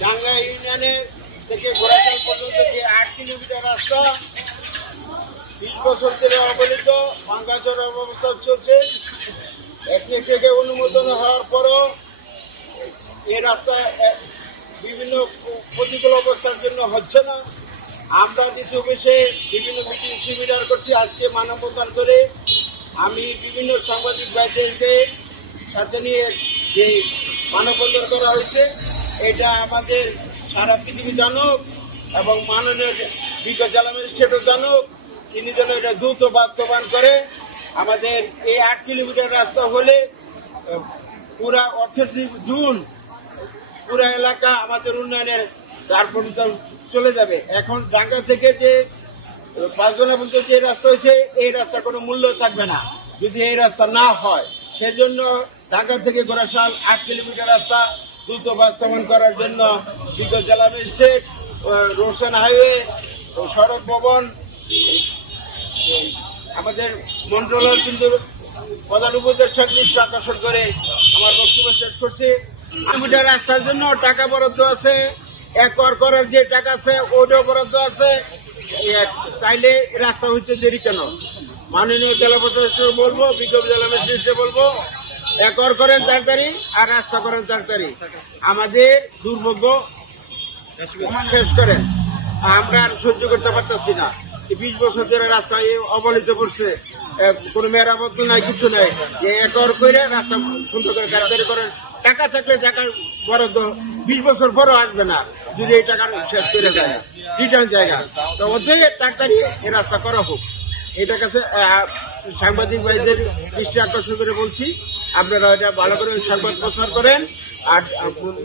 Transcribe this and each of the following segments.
ডাঙ্গা ইউনিয়নে থেকে ঘোড়াশাল পর্যন্ত যে 8 কিলোমিটার রাস্তা 20 বছর ধরে অবহেলিত ভাঙ্গাচোরা অবস্থা চলছে। একটি থেকে অনুমোদন হওয়ার পরও এই রাস্তা বিভিন্ন প্রতিকূল অবস্থার জন্য হচ্ছে না। আমরা ডিসি অফিসে বিভিন্ন মিটিং সেমিনার করছি। আজকে মানববন্ধন করে আমি বিভিন্ন সাংবাদিক ভাইদেরকে সাথে নিয়ে যে মানববন্ধন করা হয়েছে, এটা আমাদের সারা পৃথিবী জানুক এবং মাননীয় বিগত জেলা ম্যাজিস্ট্রেটও জানুক। তিনি যেন এটা দ্রুত বাস্তবায়ন করে। আমাদের এই 8 কিলোমিটার রাস্তা হলে পুরা অর্থনৈতিক জুন পুরা এলাকা আমাদের উন্নয়নের দ্বার পর্যন্ত চলে যাবে। এখন ডাঙ্গা থেকে যে 5 জনা পর্যন্ত যে রাস্তা হয়েছে, এই রাস্তার কোনো মূল্য থাকবে না যদি এই রাস্তা না হয়। সেজন্য ঢাকা থেকে ঘোড়াশাল 8 কিলোমিটার রাস্তা দ্রুত বাস্তবায়ন করার জন্য বিগত জেলা ম্যাজিস্ট্রেট, রোশন হাইওয়ে, সড়ক ভবন, আমাদের মন্ত্রণালয় কিন্তু প্রধান উপদেষ্টার দৃষ্টি আকর্ষণ করে আমার বক্তব্য শেষ করছি। কিলোমিটার রাস্তার জন্য টাকা বরাদ্দ আছে, একর করার যে টাকা আছে ওইটাও বরাদ্দ আছে। তাইলে রাস্তা হইতে দেরি কেন? মাননীয় জেলা প্রশাসক বলবো, বিগত জেলা ম্যাজিস্ট্রেটকে বলবো, একর করেন তাড়াতাড়ি আর রাস্তা করেন তাড়াতাড়ি। আমাদের দুর্ভোগ শেষ করেন। আমরা আর সহ্য করতে পারতেছি না। 20 বছর ধরে রাস্তা অবহেলিত করছে, কোনো মেরামত নাই, কিছু নাই। একর করে রাস্তা সুন্দর করে তাড়াতাড়ি করেন। টাকা থাকলে টাকার বরাদ্দ 20 বছর পরও আসবে না যদি এই টাকা শেষ করে যায় রিটার্ন জায়গা। তো ওদের তাড়াতাড়ি এই রাস্তা করা হোক। এটার কাছে সাংবাদিক ভাইদের দৃষ্টি আকর্ষণ করে বলছি, আপনারা এটা ভালো করে সংবাদ প্রচার করেন। আর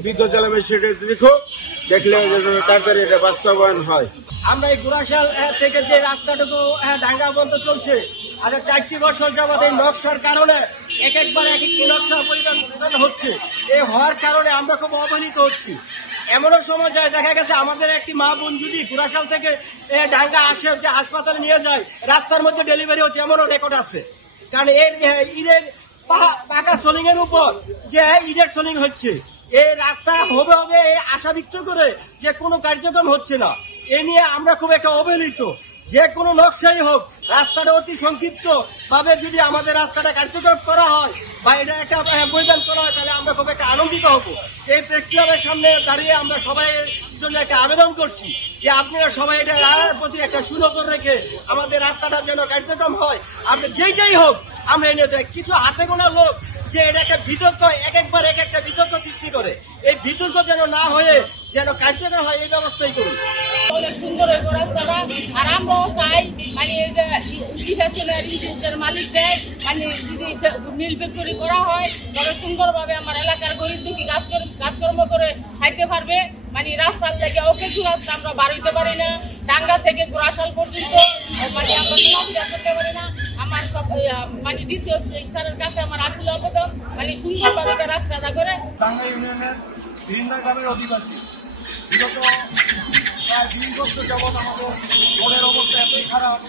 বিদ্যুৎ জেলা ম্যাজিস্ট্রেট দেখলে তাড়াতাড়ি এটা বাস্তবায়ন হয়। আমরা এই ঘোড়াশাল থেকে যে রাস্তাটুকু ডাঙ্গা পর্যন্ত চলছে, আচ্ছা 4টি বছর যাবৎ এই নকশার কারণে একবার এক একটি নকশা পরিবর্তন হচ্ছে। এই হওয়ার কারণে আমরা খুব অবহেলিত হচ্ছি। এমনও সময় যায় দেখা গেছে আমাদের একটি মা বোন যদি ঘোড়াশাল থেকে ডাঙ্গা আসে হচ্ছে হাসপাতালে নিয়ে যায়, রাস্তার মধ্যে ডেলিভারি হচ্ছে, এমনও রেকর্ড আছে। কারণ ইটের পাকা সোলিং এর উপর যে ইটের সোলিং হচ্ছে, এই রাস্তা হবে হবে এই আশা ব্যক্ত করে যে কোনো কার্যক্রম হচ্ছে না। এ নিয়ে আমরা খুব একটা অবহেলিত। যে কোনো নকশাই হোক, রাস্তাটা অতি সংক্ষিপ্ত ভাবে যদি আমাদের রাস্তাটা কার্যক্রম করা হয় বা এটা একটা বৈধান করা হয়, তাহলে আমরা খুব একটা আনন্দিত হব। এই প্রেক্ষাপটের সামনে দাঁড়িয়ে আমরা সবাই জন্য একটা আবেদন করছি যে আপনারা সবাই এটা প্রতি একটা সুনজর রেখে আমাদের রাস্তাটা যেন কার্যক্রম হয়। আমরা যেইটাই হোক আমরা এনে দেয়। কিছু হাতে গোনা লোক যে এটা একটা বিতর্ক, একবার এক একটা বিতর্ক সৃষ্টি করে, এই বিতর্ক যেন না হয়ে যেন কার্যকর হয় এই ব্যবস্থাই করুন। অনেক সুন্দর হইব রাস্তাটা। আর আমরাও চাই মানে মালিক দেয় মানে যদি মিল ফ্যাক্টরি করা হয় তবে সুন্দরভাবে আমার এলাকার গরিব দুঃখী কাজকর্ম করে খাইতে পারবে। মানে রাস্তার থেকে ওকে রাস্তা আমরা বার হইতে পারি না। ডাঙ্গা থেকে ঘোড়াশাল পর্যন্ত মানে আমরা চলাফেরা করতে পারি না। আমার সব মানে ডিসি স্যারের কাছে আমার আকুল আবেদন, মানে সুন্দরভাবে রাস্তাটা করে। ডাঙ্গা ইউনিয়নের বিভিন্ন গ্রামের অধিবাসী বিগত প্রায় 20 বছর যাবৎ আমাদের রোডের অবস্থা এতই খারাপ,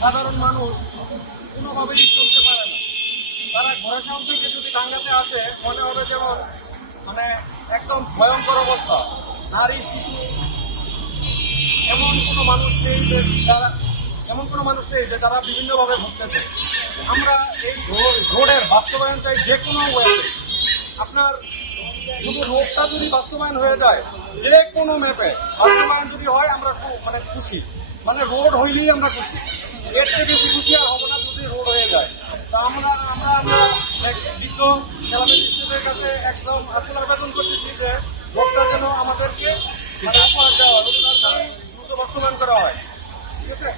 সাধারণ মানুষ কোনোভাবেই চলতে পারে না। তারা ঘোড়াশাল থেকে যদি ডাঙ্গাতে আসে মনে হবে যেমন মানে একদম ভয়ঙ্কর অবস্থা। নারী, শিশু এমন কোনো মানুষ নেই যে তারা বিভিন্নভাবে ভুগতেছে। আমরা এই রোডের বাস্তবায়ন চাই যে কোনো ওয়েতে। আপনার শুধু রোডটা যদি বাস্তবায়ন হয়ে যায়, যে কোনো ম্যাপে বাস্তবায়ন যদি হয় আমরা মানে খুশি, মানে রোড হইলেই আমরা খুশি। এর থেকে বেশি খুশি আর হবো না যদি রোড হয়ে যায়। তা আমরা বিজ্ঞ জেলা ম্যাজিস্ট্রেটের কাছে একদম আকুল আবেদন করতেছি যে রোডটা যেন আমাদেরকে উপহার দেওয়া হয়, দ্রুত বাস্তবায়ন করা হয়। ঠিক আছে।